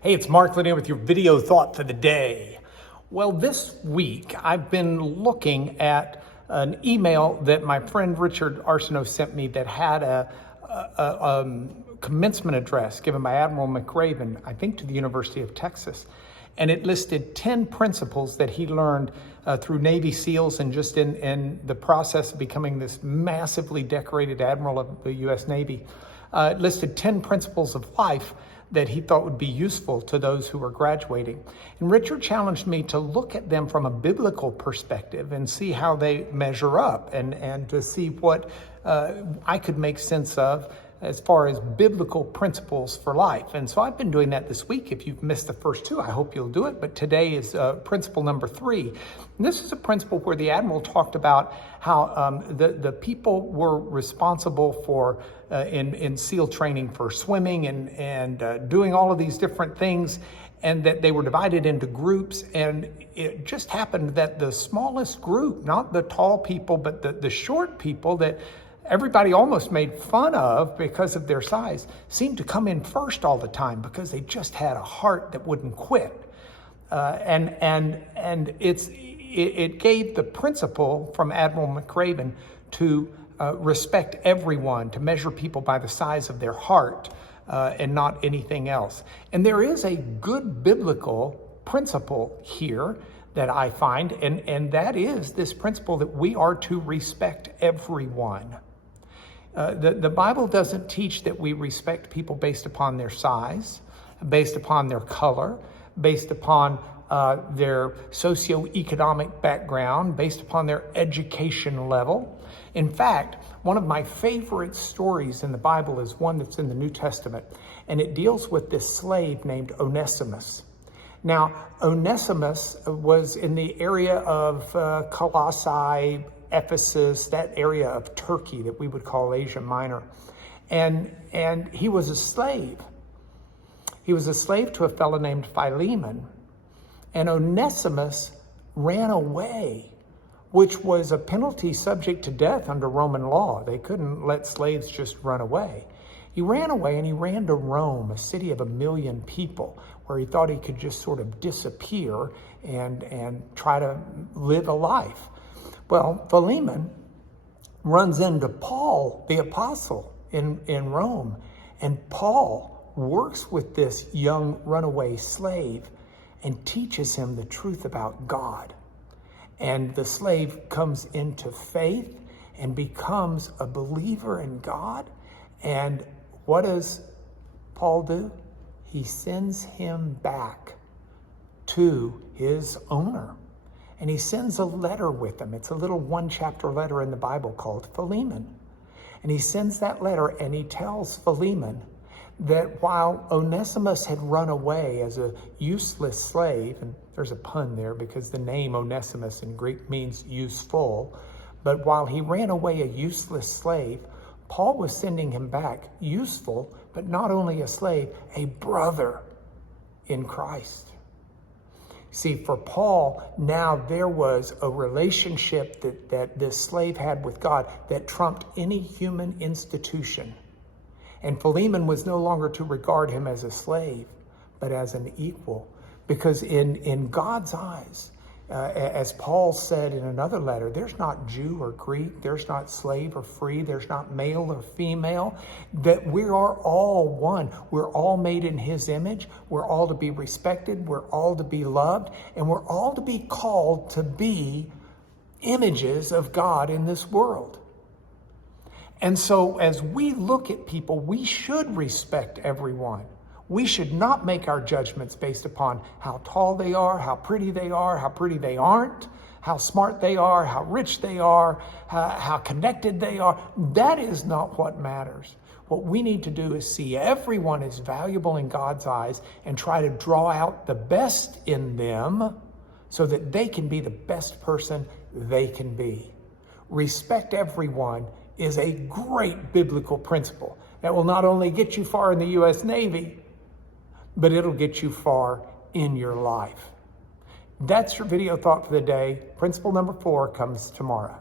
Hey, it's Mark Lanier with your video thought for the day. Well, this week I've been looking at an email that my friend Richard Arsenault sent me that had a commencement address given by Admiral McRaven, I think to the University of Texas. And it listed 10 principles that he learned through Navy SEALs and just in the process of becoming this massively decorated Admiral of the U.S. Navy. It listed 10 principles of life that he thought would be useful to those who were graduating. And Richard challenged me to look at them from a biblical perspective and see how they measure up and to see what I could make sense of as far as biblical principles for life. And so I've been doing that this week. If you've missed the first two, I hope you'll do it. But today is principle number 3. And this is a principle where the Admiral talked about how the people were responsible for, in SEAL training, for swimming and doing all of these different things, and that they were divided into groups. And it just happened that the smallest group, not the tall people, but the short people that everybody almost made fun of because of their size, seemed to come in first all the time because they just had a heart that wouldn't quit. And it gave the principle from Admiral McRaven to respect everyone, to measure people by the size of their heart and not anything else. And there is a good biblical principle here that I find, and that is this principle that we are to respect everyone. The Bible doesn't teach that we respect people based upon their size, based upon their color, based upon their socioeconomic background, based upon their education level. In fact, one of my favorite stories in the Bible is one that's in the New Testament, and it deals with this slave named Onesimus. Now, Onesimus was in the area of Colossae, Ephesus, that area of Turkey that we would call Asia Minor. And he was a slave. He was a slave to a fellow named Philemon. And Onesimus ran away, which was a penalty subject to death under Roman law. They couldn't let slaves just run away. He ran away and he ran to Rome, a city of 1 million people, where he thought he could just sort of disappear and try to live a life. Well, Philemon runs into Paul, the apostle, in Rome. And Paul works with this young runaway slave and teaches him the truth about God. And the slave comes into faith and becomes a believer in God. And what does Paul do? He sends him back to his owner. And he sends a letter with him. It's a little 1-chapter letter in the Bible called Philemon. And he sends that letter and he tells Philemon that while Onesimus had run away as a useless slave, and there's a pun there because the name Onesimus in Greek means useful, but while he ran away a useless slave, Paul was sending him back useful, but not only a slave, a brother in Christ. See, for Paul, now there was a relationship that this slave had with God that trumped any human institution. And Philemon was no longer to regard him as a slave, but as an equal. Because in God's eyes, as Paul said in another letter, there's not Jew or Greek, there's not slave or free, there's not male or female, that we are all one. We're all made in his image. We're all to be respected. We're all to be loved. And we're all to be called to be images of God in this world. And so as we look at people, we should respect everyone. We should not make our judgments based upon how tall they are, how pretty they aren't, how smart they are, how rich they are, how connected they are. That is not what matters. What we need to do is see everyone as valuable in God's eyes and try to draw out the best in them so that they can be the best person they can be. Respect everyone is a great biblical principle that will not only get you far in the U.S. Navy, but it'll get you far in your life. That's your video thought for the day. Principle number 4 comes tomorrow.